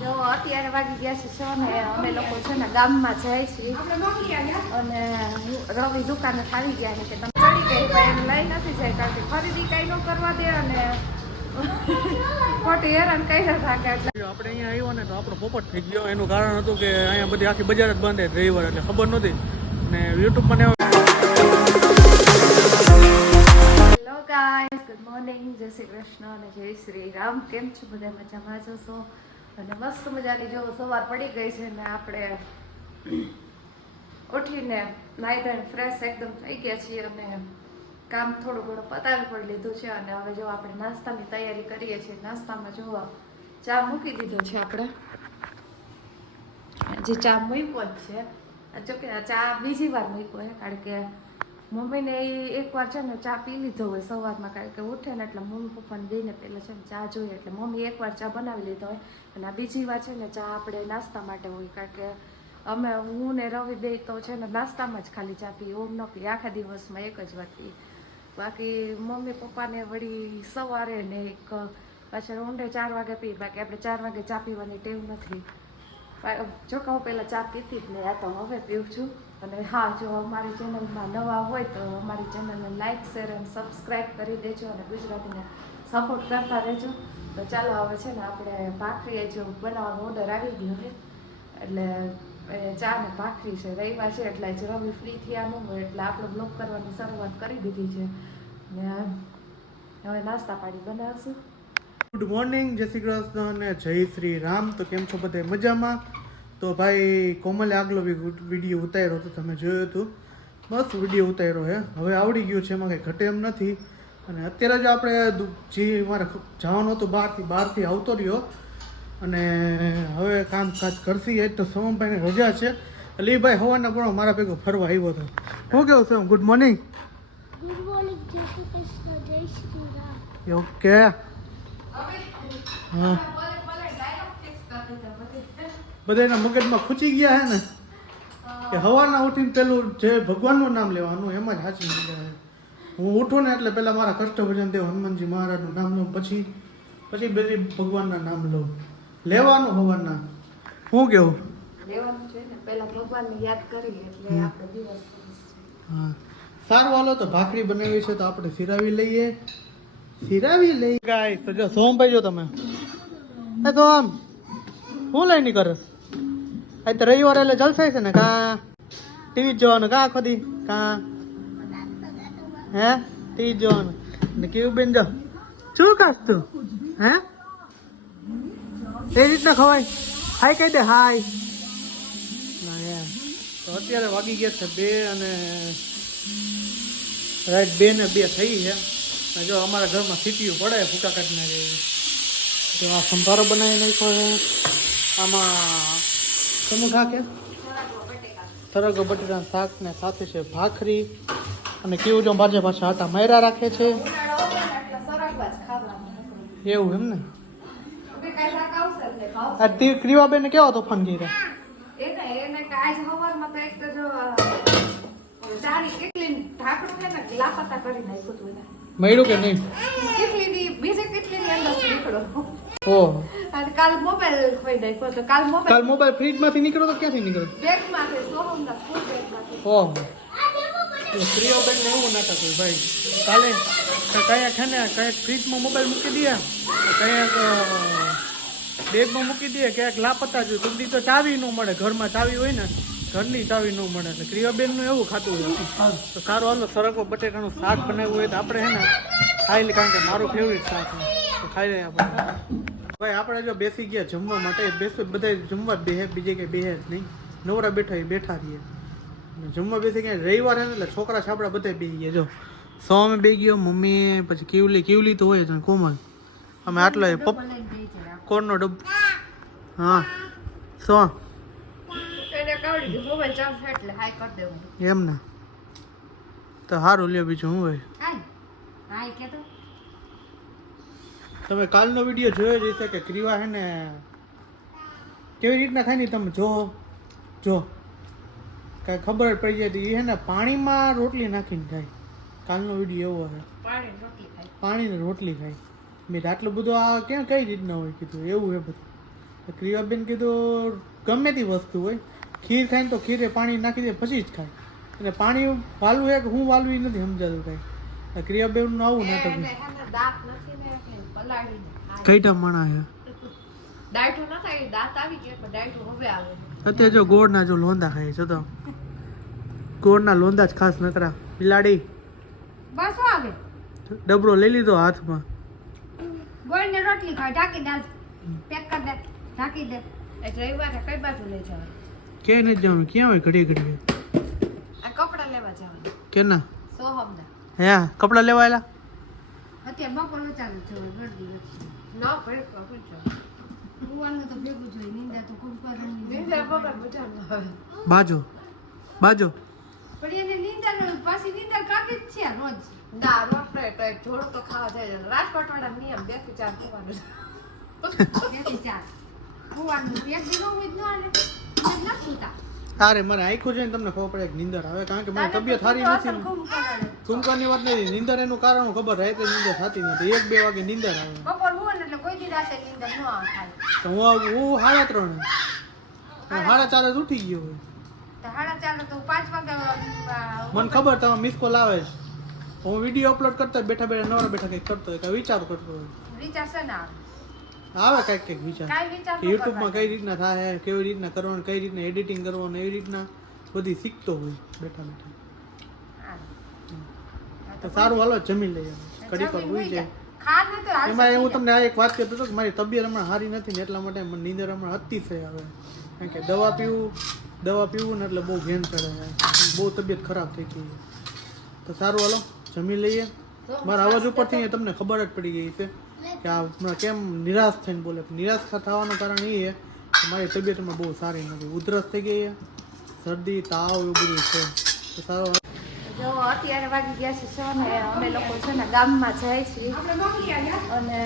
જો અત્યારે વાગી ગયા છે 6 ને અમે લોકો છે ને ગામમાં જાય છીએ અને રવિ દુકાને આવી ગયા ને કે તમે ચડી ગઈ પણ એમ લઈ નથી જાય કારણ કે ખરીદી કઈ ન કરવા દે અને ખોટી હેરાન કઈ ન થાકે એટલે આપણે અહીંયા આવ્યો ને તો આપણો પોપટ થઈ ગયો. એનું કારણ હતું કે અહીંયા બધી આખી બજાર જ બંધ હતી રવિવાર એટલે ખબર નહોતી ને યુટ્યુબમાં હેલો ગાઈસ, ગુડ મોર્નિંગ, જય શ્રી કૃષ્ણ અને જય શ્રી રામ. કેમ છો બધા? મજામાં છો? અને મસ્ત મજાની જો સવાર પડી ગઈ છે ને આપણે ઉઠીને નાઈ ધોઈને ફ્રેશ એકદમ થઈ ગયા છીએ અને કામ થોડું ઘણું પતાવી પણ લીધું છે અને હવે જો આપણે નાસ્તાની તૈયારી કરીએ છીએ. નાસ્તામાં જો ચા મૂકી દીધો છે આપણે, જે ચા મૂક્યો જ છે. જોકે ચા બીજી વાર મૂક્યો છે કારણ કે મમ્મીને એ એકવાર છે ને ચા પી લીધો હોય સવારમાં, કારણ કે ઉઠે ને એટલે મમ્મી પપ્પાને બેને પહેલાં છે ને ચા જોઈએ એટલે મમ્મી એકવાર ચા બનાવી લીધો હોય અને આ બીજી વાર છે ને ચા આપણે નાસ્તા માટે હોય કારણ કે અમે હું ને રવિ બે તો છે ને નાસ્તામાં જ ખાલી ચા પીએ, ઓમ ન પીએ, આખા દિવસમાં એક જ વાર પીએ. બાકી મમ્મી પપ્પાને વળી સવારે ને એક પાછળ ઊંડે 4 વાગે પીએ, બાકી આપણે 4 વાગે ચા પીવાની ટેવ નથી. જો કે હું પહેલાં ચા પીતી જ નહીં, આ તો હવે પીવું છું. અને હા, જો અમારી ચેનલમાં નવા હોય તો અમારી ચેનલને લાઇક, શેર અને સબસ્ક્રાઈબ કરી દેજો અને ગુજરાતીને સપોર્ટ કરતા રહેજો. તો ચાલો હવે છે ને આપણે ભાખરી જો બનાવવાનો ઓર્ડર આવી ગયો છે એટલે ચા ને ભાખરી છે. રવિવાર છે એટલે જ રવિ ફ્રી થયા ન હોય એટલે આપણે બ્લોગ કરવાની શરૂઆત કરી દીધી છે ને હવે નાસ્તા પાણી બનાવશું. ગુડ મોર્નિંગ, જય શ્રી કૃષ્ણ અને જય શ્રી રામ. તો કેમ છો બધા? મજામાં? તો ભાઈ કોમલે આગલો વિડીયો ઉતાર્યો હતો, તમે જોયું હતું, બસ વિડીયો ઉતાર્યો છે. હવે આવડી ગયું છે, એમાં કંઈ ઘટે એમ નથી. અને અત્યારે જ આપણે જે મારે જવાનું હતું બહારથી આવતો રહ્યો અને હવે કામકાજ કરશી. એ તો સોમભાઈને રજા છે એટલે એ ભાઈ હવાના પણ મારા ભેગો ફરવા આવ્યો હતો. શું કેવું છે? Good morning. ગુડ મોર્નિંગ, જય શ્રી કૃષ્ણ, જય શ્રી રામ. ઓકે. હા, બધાના મગજમાં ખૂચી ગયા હે ને કે હવાના ઉઠીને પેલું જે ભગવાનનું નામ લેવાનું, એમાં જ સાચી મજા છે. હું ઉઠું ને એટલે પહેલાં મારા કષ્ટભંજન દેવ હનુમાનજી મહારાજનું નામ લઉં, પછી બધી ભગવાનના નામ લઉં. લેવાનું હવાના. શું કેવું? લેવાનું છે ને પહેલા ભગવાનને યાદ કરીએ એટલે આપણે દિવસ. હા, સારું હાલો. તો ભાખરી બનાવી છે તો આપણે સિરાવી લઈએ. ગાઈસ, તો જો સોમભાઈ જો તમે તો આમ શું લઈને કરસ? આ તો રવિવાર એટલે જલસાય છે ને, કા ટીવી જોવાનું, કા આખો દી, કા હે ટીવી જોવાનું ને કેવું બેન જો શું ખાસ તું હે એ રીતના ખવાય? હાય કહી દે, હાય. ના યાર, તો અત્યારે વાગી ગયા છે 2 અને રાઈટ 2 ને 2 થઈ છે. જો અમારા ઘરમાં સીટીયું પડે ભૂકા કાઢી નાખે. તો આ સંભારો બનાવી નાખ્યો છે. આમાં સમોસા કે સરગો બટેટાનું શાક ને સાથે છે ભાખરી અને કેવું જો બાજે પાછા આટા માયરા રાખે છે. એવું એમ ને? આ ક્રીવાબેન કેવો તોફાન કર્યા? એને આજ સવારમાં તો એક તો જો ચારી કેટલી ઢાંકણું છે ને લાપતા કરી નાખ્યું હતું એને. મળ્યું કે નહીં? કેટલીની બીજે કેટલીની અંદર નીકળો. ઓહ, અને કાલ મોબાઈલ ખોઈ નાખ્યો તો કાલ મોબાઈલ ફ્રીજમાંથી નીકળ્યો તો ક્યાંથી નીકળ્યો? બેગમાંથી, સોહમના સ્કૂલ બેગમાંથી. ઓહ, ક્રીવાબેન ને એવું નાટક હોય ભાઈ. કાલે કયા ખાને કયાક ફ્રીજમાં મોબાઈલ મૂકી દે, કયાક બેગમાં મૂકી દે, ક્યાંક લાપતા જોઈએ. સુધી તો ચાવી ન મળે, ઘરમાં ચાવી હોય ને ઘરની ચાવી ન મળે એટલે ક્રિયાબેનનું એવું ખાતું હોય. તો સારું હાલો, સરગવો બટેટાનું શાક બનાવ્યું હોય તો આપણે હે ને ખાઈ લે, કારણ કે મારું ફેવરિટ શાક છે તો ખાઈ લઈએ આપણે. ભાઈ આપણે જો બેસી ગયા જમવા માટે, બધા જમવા જ બેહે, બીજે કંઈ બેહે જ નહીં. નવરા બેઠા રહીએ જમવા બેસી ગયા. રવિવાર હે ને એટલે છોકરા છાપડા બધા બેસી ગયા. જો સોમે બે ગયો, મમ્મી, પછી કેવલી તો હોય જ, કોમલ, અમે આટલો કોણનો ડબ્બો. હા, સો એમ ને? તો સારું લ્યો, બીજું શું હોય. તમે કાલનો વિડીયો જોયો જ હશે કે ક્રીવા હે ને કેવી રીતના ખાય ને, તમે જો કાંઈ ખબર જ પડી જાય. એ હે ને પાણીમાં રોટલી નાખીને ખાય. કાલનો વિડીયો એવો છે, પાણીને રોટલી ખાય. મેં આટલું બધું આ ક્યાં કઈ રીતના હોય કીધું, એવું હે બધું. ક્રિયાબેન કીધું ગમે તે વસ્તુ હોય ખીર ખાય ને તો ખીરે પાણી નાખી દે પછી જ ખાય અને પાણી વાલવું છે કે હું વાલવું એ નથી સમજાતું કાંઈ ક્રિયાબેનનું આવું નાટક દાંત નથી ને એટલે પલાળીને કઈટા માણા છે ડાયટું ન થાય દાંત આવી ગયા પણ ડાયટું હવે આવે અત્યારે જો ગોળના જો લોંદા ખાય છે તો ગોળના લોંદા જ ખાસ નકરા બિલાડી બસ આવે ડબરો લઈ લીધો હાથમાં ગોળ ને રોટલી ખાય ઢાંકી દે પેક કરી દે ઢાંકી દે એટલે રવિવારે કઈ બાજુ લઈ જવાનું ક્યાંય નથી જવાનું ક્યાં હોય ઘડી ઘડી આ કપડાં લેવા જવાનું કેના સોહમના હે કપડાં લેવા આવેલા અત્યારે બપોર ચાલુ જવાનું ગરદી નથી ન પડે કપડ ઉવાનું તો ભેગું જોઈએ નિંદા તો કુંપારાની નિંદા વગર મજા ન આવે બાજો બાજો પણ એને નિંદા પાછી નિંદા કાપી જ છે રોજ ના રોજ તો થોડું તો ખાવા જાય રાજકોટ વાળા નિયમ 2 થી 4 ખવાનું 2 થી 4 ખવાનું એક દિનો હોય ન આલે ના સુતા તારે મને આખું જોઈને તમને ખબર પડે કે નીંદર આવે કારણ કે મારી તબિયત સારી નથી કુંકવાની વાત નથી નીંદર એનું કારણ ખબર રહે તો નીંદર થતી નથી 1-2 વાગે નીંદર આવે બપોર હોય ને એટલે કોઈ દી રાતે નીંદર ન આવે તો હું 3:30 4:30 જ ઉઠી ગયો હોય તો 4:30 તો 5 વાગે મને ખબર તમે મિસ કોલ આવે છે હું વિડીયો અપલોડ કરતો હોય બેઠા બેઠા નવરા બેઠા કંઈક કરતો હોય કંઈ વિચાર કરતો હોય વિચાર છે ને આવે કંઈક વિચાર કાઈ વિચાર કે યુટ્યુબમાં કઈ રીતના થાય કેવી રીતના કરવાનું કઈ રીતના એડિટિંગ કરવાનું એવી રીતના બધી શીખતો હોય બેઠા બેઠા તો સારું હાલો જમી લઈએ કડી પર હોઈ જાય ખાદ ને તો એમાં હું તમને આ એક વાત કહેતો હતો કે મારી તબિયત હમણાં સારી નથી ને એટલા માટે મને નીંદર હમણાં અતિશય આવે કારણ કે દવા પીવું ને એટલે બહુ ઘેન ચડે બહુ તબિયત ખરાબ થઈ ગઈ તો સારું હાલો જમી લઈએ મારા અવાજ ઉપરથી તમને ખબર જ પડી ગઈ છે કે આ હમણાં કેમ નિરાશ થઈને બોલે નિરાશ થવાનું કારણ એ છે કે મારી તબિયતમાં બહુ સારી નથી ઉધરસ થઈ ગઈ છે શરદી તાવ એવું બધું છે તો સારું જો અત્યારે વાગી ગયા છે 6 ને અમે લોકો છે ને ગામમાં જાય છીએ અને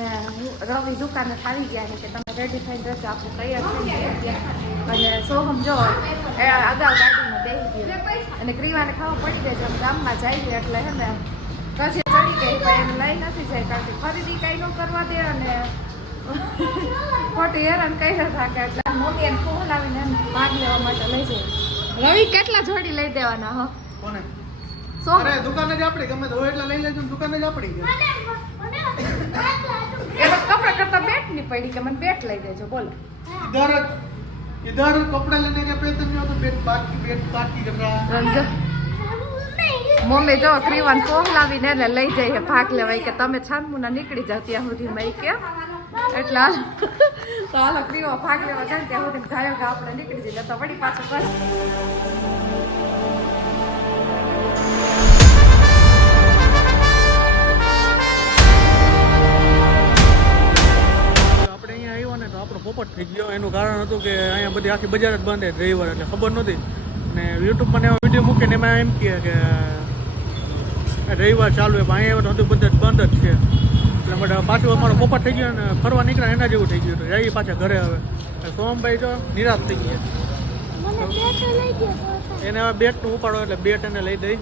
રવિ દુકાને આવી ગયા છે કે તમે રેડી થઈને રહેજો આપણે તૈયાર થઈ ગયા અને સોહમ જો અગાઉ ગાડીમાં બેસી ગયો અને ક્રીવાને ખાવા પડી જાય અમે ગામમાં જઈએ એટલે હે ને પછી ચડી ગઈ પણ એને લઈ નથી જાય કારણ કે ખરીદી કઈ ન કરવા દે અને ખોટી હેરાન કર્યા રાખે એટલે મમ્મી એને ફોન આવીને ભાગ લેવા માટે લઈ જાય રવિ કેટલા જોડી લઈ દેવાના હો કોને સો અરે દુકાને જ આપણી ગમે તો હોય એટલે લઈ લેજો દુકાને જ આપણી ગયા એનો કપડા કરતા બેટ ની પડી કે મને બેટ લઈ દેજો બોલો इधर कपड़ा लेने के पैसे नहीं हो तो बेट बाकी कर रहा રંજો મમ્મી જો ક્રીવાન ફોન લાવીને એને લઈ જઈએ ભાગ લેવાય કે તમે છાનમુના નીકળી જાવ ત્યાં સુધી મેં કે એટલે તો હાલો ક્રીવા ભાગ લેવા જાય ત્યાં સુધી ગાયો કે આપણે નીકળી જઈએ તો વળી પાછું બસ આપણો પોપટ થઈ ગયો એનું કારણ હતું કે અહીંયા બધી આખી બજાર જ બંધ હતી રવિવાર એટલે ખબર નહોતી ને યુટ્યુબમાં એમાં વિડીયો મૂકીને એમાં એમ કહે કે રવિવાર ચાલુ હોય પણ અહીંયા હતું બધા બંધ જ છે એટલે માટે પાછું અમારો પોપટ થઈ ગયો ને ફરવા નીકળ્યા એના જેવું થઈ ગયું હતું જઈએ પાછા ઘરે હવે સોમભાઈ જો નિરાશ થઈ ગયા એને હવે બેટનું ઉપાડો એટલે બેટ એને લઈ દઈ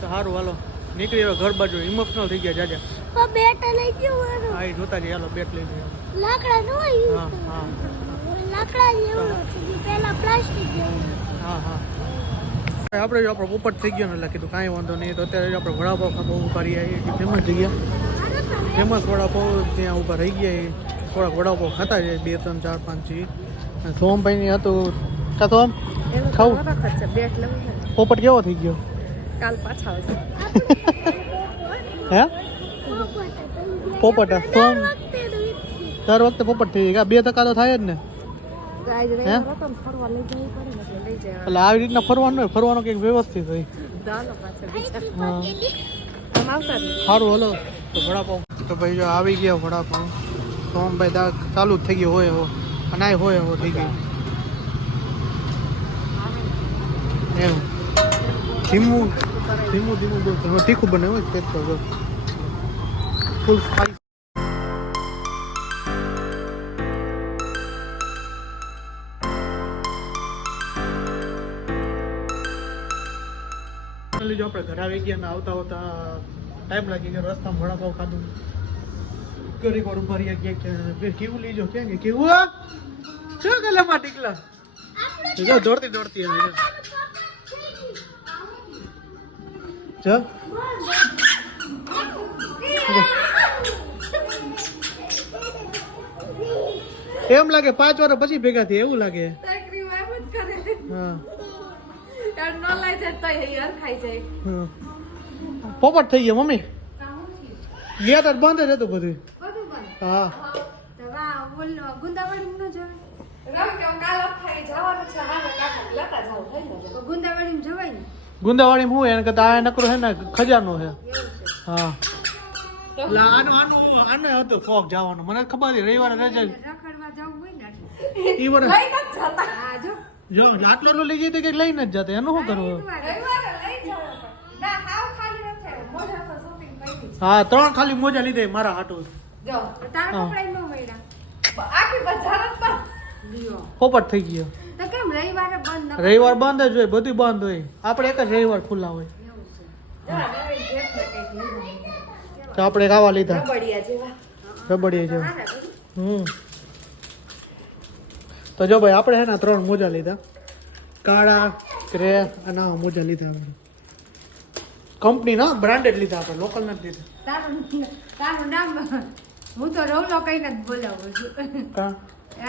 તો સારું હાલો નીકળી હવે ઘર બાજુ ઇમોશનલ થઈ ગયા જાજા હા એ જોતા જઈએ હાલો બેટ લઈ દઈએ લાકડા નો હોય હા હા લાકડા જેવું પેલા પ્લાસ્ટિક જેવું હા હા આપણે જો આપણો પોપટ થઈ ગયો ને એટલે કીધું કાંઈ વાંધો નહીં તો અત્યારે આપણે વડાપાવ ખાવા ઊભા રહ્યા એ ફેમસ જગ્યા ફેમસ વડાપાવ ત્યાં ઊભા રહી ગયા એ થોડાક વડાપાવ ખાતા જાય 2 3 4 5 જી સોમભાઈની હતું કા સોમ ખાવું બેટ લેવું પોપટ કેવો થઈ ગયો કાલ પાછા આવશે હે પોપટ સોમ દર વખતે પોપટ થઈ ગયા 2 ટકા તો થાય જ ને એટલે આવી રીતના ફરવાનું હોય ફરવાનો કંઈક વ્યવસ્થિત હોય સારું હલો તો વડાપાવ તો ભાઈ જો આવી ગયા વડાપાવ સોમભાઈ દા ચાલુ જ થઈ ગયો હોય એવો અને આ હોય એવો થઈ ગયો એમ ધીમું ધીમું ધીમું બહુ તીખું બને હોય તે તો ફૂલ સ્પાઈસ જો આપણે ઘરે આવી ગયા ને આવતા આવતા ટાઈમ લાગી ગયો રસ્તામાં વડાપાવ ખાધું ઘડીક વાર ઉભા રહ્યા ગયા કેવું લીજો ક્યાં ગયા કેવું માં ટીકલા જો દોડતી દોડતી આવી જો એમ લાગે 5 વર્ષ પછી ભેગા થઈ એવું લાગે તકરી એમ જ કરે હા યાર ન લઈ જાય તો યાર ખાઈ જાય હા. પોપટ થઈ ગયો મમ્મી ગયા તાર બંધ જ હતું બધું બધું બંધ હા તો વા બોલ ગુંદાવાડી ન જવાય રવિ કે કાલ અખાઈ જવાનું છે હારે કાકા લેતા જાવ થઈ ને તો ગુંદાવાડી જવાય ને ગુંદાવાડી હું એને કહેતા આ નકરો હે ને ખજાનો હે એવું છે હા એટલે આનો હતો શોખ જવાનો મને ખબર હતી રવિવારે રજા રખડવા જવું હોય ને ઈ વર લઈ ન જતા હા જો જો આટલો એટલો લઈ જઈએ તો કે લઈને જ જતા એનું શું કરવું રવિવારે લઈ જવું ના હાવ ખાલી નથી મોઢા પર શોપિંગ કરી હા 3 ખાલી મોજા લીધે મારા હાટો જો તારા કપડા ન મળ્યા આખી બજાર જ બંધ લ્યો પોપટ થઈ ગયો તો કેમ રવિવારે બંધ ન રવિવાર બંધ જ હોય બધું બંધ હોય આપણે એક જ રવિવાર ખુલ્લા હોય એવું છે જરા નવી જેટ ને કઈક લીધું તો આપણે ખાવા લીધા રબડિયા જેવા રબડીએ જો હારા બધું તો જો ભાઈ આપણે હે ને 3 મોજા લીધા કાળા ગ્રે અને આવા મોજા લીધા કંપની ના બ્રાન્ડેડ લીધા આપણે લોકલ નથી લીધા તારું નામ હું તો રવલો કઈને જ બોલાવું છું કા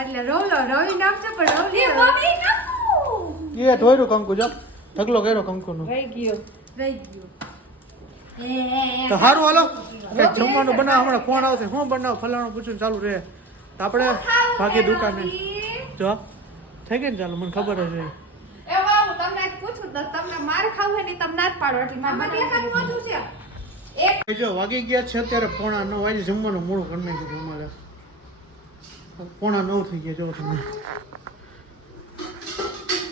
એટલે રવલો રવિ નામ છે પણ રવલી એ ધોયરું કંકુ જો ઢગલો કર્યો કંકુનો રહી ગયો તો સારું હાલો કે જમવાનું બનાવ હમણાં ફોન આવશે શું બનાવ ફલાણું પૂછું ચાલુ રહે તો આપણે ભાગી દુકાને જો થઈ ગઈ ને ચાલો મને ખબર જ હોય એ વાવ તમને એક પૂછું તો તમને માર ખાવું હે ને તમે ના જ પાડો એટલે માર બધી એક જ મોજું છે એક એ જો વાગી ગયા છે અત્યારે 9:30 વાગે જમવાનું મોડું કરી નાખ્યું અમારે 9:30 થઈ ગયા જો તમે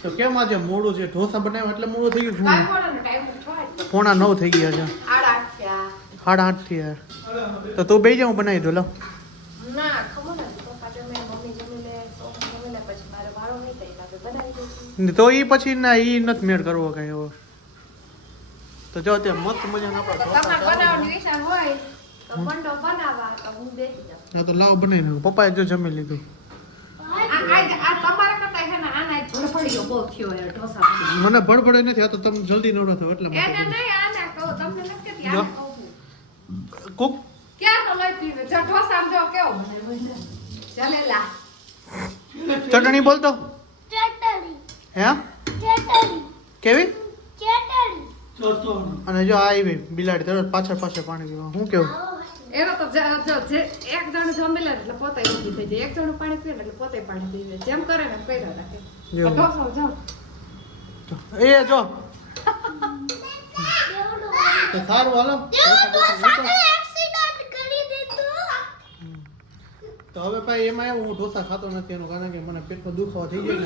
તો કેમ આજે મોડું છે ઢોસા બનાવ્યા એટલે મોડું થઈ ગયું કાઈ મોડો ને ટાઈમ છોડ 9:30 થઈ ગયા છે 8:30 થયા તો તું બે જાઉં બનાવી દો લો ના ખબર નથી પપ્પા જમે મમ્મી જમી લે સોમ જમી લે પછી મારે વારો નહીં થઈ લાગે બનાવી દઉં તો ઈ પછી ના ઈ નથી મેળ કરવો કઈ એવો તો જો તે મસ્ત મજાનો તો તમારે બનાવવાની વિચાર હોય તો બંડો બનાવવા તો હું બેસી જાઉં ના તો લાવ બનાવી નાખો પપ્પાએ જો જમી લીધું આ તમારા કરતા છે ને આના ઝડપડીઓ બહુ થયો હે ઢોસા મને ભડભડે નથી આ તો તમે જલ્દી નવડો થયો એટલે એને માટે નહીં આના કહું તમને નથી કહેતી જો. આને કહું છું. કુક ક્યાં તો લઈ પીવે જો ઢોસા આમ જો કેવો બને જલેલા ચટણી બોલતો ચટણી હે ચટણી કેવી ચટણી અને જો આ આવી બિલાડી તરત પાછળ પાણી પીવા હું કેવું એનો તો જે એક જણ જમી લે એટલે પોતે ઊંઘી થઈ જાય એક જણ પાણી પીવે એટલે પોતે પાણી પી જાય જેમ કરે ને કર્યા રાખે જો. તો ઢોસો જો એ જો તો સારું હાલો એક્સિડન્ટ કરી દીધું તો હવે ભાઈ એમાં એવું હું ઢોસા ખાતો નથી એનું કારણ કે મને પેટનો દુખાવો થઈ ગયો ને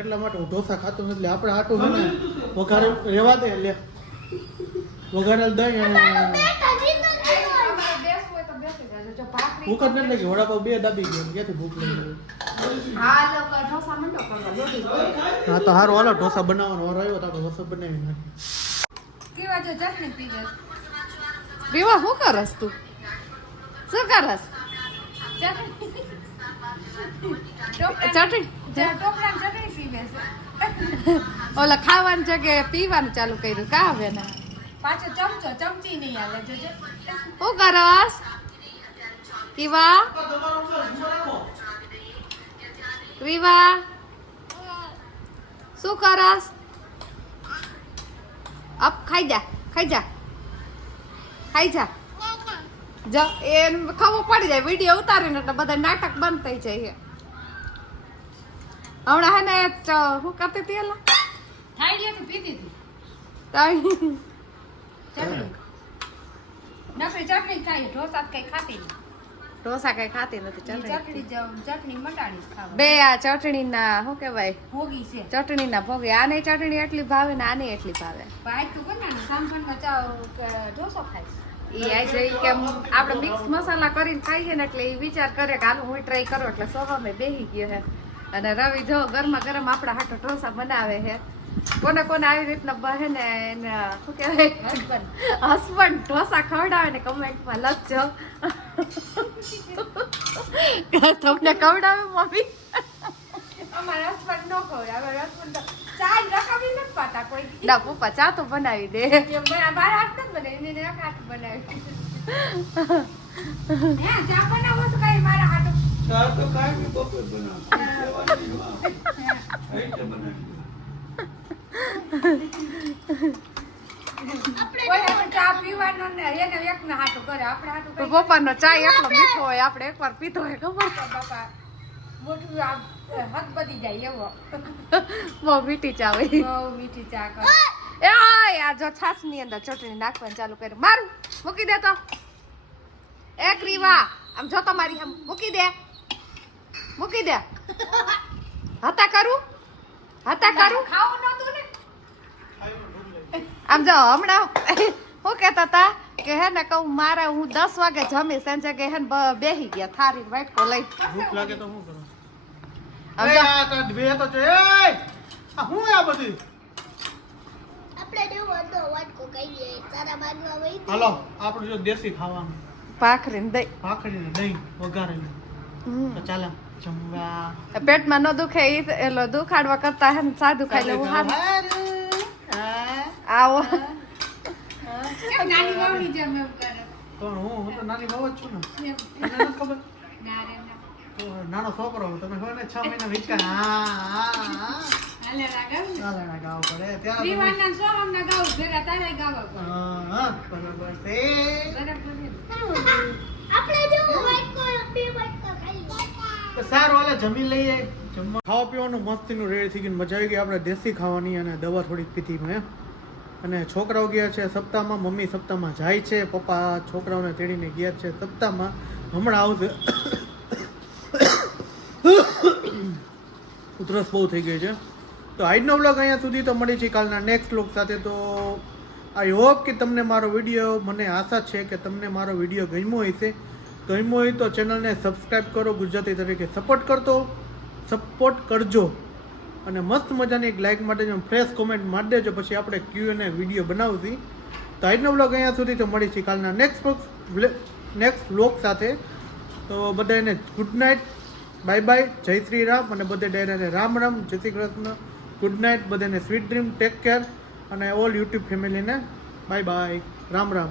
એટલા માટે હું ઢોસા ખાતો નથી એટલે આપણે આટું છે ને વઘારે રહેવા દે લે વઘારેલ દહીં અને ભૂખ જ નથી લાગી વડાપાવ 2 દાબી ગયા ક્યાંથી ભૂખ લાગી હા તો સારું હાલો ઢોસા બનાવવાનો વારો આવ્યો તો આપણે ઢોસા બનાવી નાખીએ રીવા શું કરસ તું શું કરસ ઓલા ખાવાની જગ્યાએ પીવાનું ચાલુ કર્યું કા હવે ને પાછો ચમચો ચમચી નહીં આવે જોજે શું કરસ રીવા રીવા શું કરસ અપ ખાઈ જા જો એ ખબર પડી જાય વિડીયો ઉતારીને એટલે બધા નાટક બંધ થઈ જાય હમણાં હે ને શું કરતી હતી એલા થાળી હતી પીતી હતી તાઈ ચટણી નકરી ચટણી ખાઈ ઢોસા કઈ ખાતી નહીં ઢોસા કઈ ખાતી નથી ચટણી ચટણી મટાડી જ ખાવા બે આ ચટણી ના શું કેવાય ભોગી છે ચટણી ના ભોગે આને ચટણી એટલી ભાવે ને આને એટલી ભાવે ભાઈ તું કોણ ને સાંભળમાં ચાવ ઢોસો ખાઈશ ઈ આ છે ઈ કે આપણે મિક્સ મસાલા કરીને ખાઈએ ને એટલે ઈ વિચાર કરે કે હાલો હું ટ્રાય કરું એટલે સોફામે બેહી ગયો હે અને રવિ જો ગરમા ગરમ આપણા હાટો ઢોસા બનાવે હે કોને કોને આવી રીતના બહે ને એને શું કહેવાય હસબન્ડ ઢોસા ખવડાવે ને કમેન્ટમાં લખજો તમને ખવડાવે મમ્મી હોય હવે રસમું ચા રકાવી નથી પાતા કોઈ દી. ના પપ્પા ચા તો બનાવી દે એમ મારા હાથ નથી બનાવી એને એક હાથ બનાવી હે ચા બનાવો છો કઈ મારા હાથ ચા તો કાંઈ બી બપોર બનાવ કોઈ હવે ચા પીવાનો ને એને એક ના હાથ કરે આપણે હાથ તો પપ્પાનો ચા એટલો મીઠો હોય આપણે એકવાર પીધો હોય ખબર બાપા મોટું આ હદ બધી જાય એવો બહુ મીઠી ચા હોય બહુ મીઠી ચા કરે એ આ જો છાસ ની અંદર ચટણી નાખવાનું ચાલુ કર્યું મારું મૂકી દે તો એક રીવા આમ જો તમારી આમ મૂકી દે હતા કરું ખાવું નતું ને આમ જો હમણાં હું કહેતા હતા કે હે ને કહું મારે હું 10 વાગે જમી સાંજે કે હે ને બેહી ગયા થારી વાટકો લઈ ભૂખ લાગે તો શું કરો આમ એ જો આ તો બે તો છે એ આ હું આ બધી આપણે જો વધો વાટકો કહીએ તારા બાજુમાં વહી હાલો આપણે જો દેશી ખાવાનું ભાખરીને દઈ ભાખરીને દહીં વઘારેલું તો ચાલે જમવા પેટમાં ન દુખે ઈ એલો દુખાડવા કરતા હે ને સાદું ખાઈ લેવું હારું આવો કેમ નાની વાવડી જેમ એમ કરે કોણ હું તો નાની બહુ જ છું ને એમ. તને નથી ખબર ના રે ના તો નાનો છોકરો તમે ખબર ને 6 મહિના વિચકા હા હાલે લાગાવ ને ચાલે ગાવ પડે ત્યારે શ્રીવાનના સોહમના ગાવ ભેગા તારે ગાવા પડે. હા બરાબર છે બરાબર છે ને? આપણે જો વાટકો બે વાટકો ખાઈ તો સારું હાલે જમી લઈએ જમવા ખાવા પીવાનું મસ્તીનું રેડી થઈ ગયું મજા આવી ગઈ આપણે દેશી ખાવાની અને દવા થોડીક પીધી મેં અને છોકરાઓ ગયા છે સપ્તાહમાં મમ્મી સપ્તાહમાં જાય છે પપ્પા છોકરાઓને તેડીને ગયા છે સપ્તાહમાં હમણાં આવશે ઉધરસ બહુ થઈ ગઈ છે તો આજનો વ્લોગ અહીંયા સુધી તો મળી છે કાલના નેક્સ્ટ વ્લોગ સાથે તો આઈ હોપ કે તમને મારો વિડીયો મને આશા છે કે તમને મારો વિડીયો ગમ્યો હશે ગમ્યો હોય તો ચેનલને સબસ્ક્રાઈબ કરો ગુજરાતી તરીકે સપોર્ટ કરજો અને મસ્ત મજાની એક લાઇક માટે જો ફ્રેશ કોમેન્ટ મારી દેજો પછી આપણે Q&A વિડીયો બનાવશું તો આજનો વ્લોગ અહીંયા સુધી તો મળી છે કાલના નેક્સ્ટ વ્લોગ સાથે તો બધાને ગુડ નાઇટ બાય બાય જય શ્રી રામ અને બધે ડાયરાને રામ રામ જય શ્રી કૃષ્ણ ગુડ નાઇટ બધાને સ્વીટ ડ્રીમ ટેક કેર અને ઓલ યુટ્યુબ ફેમિલીને બાય બાય રામ રામ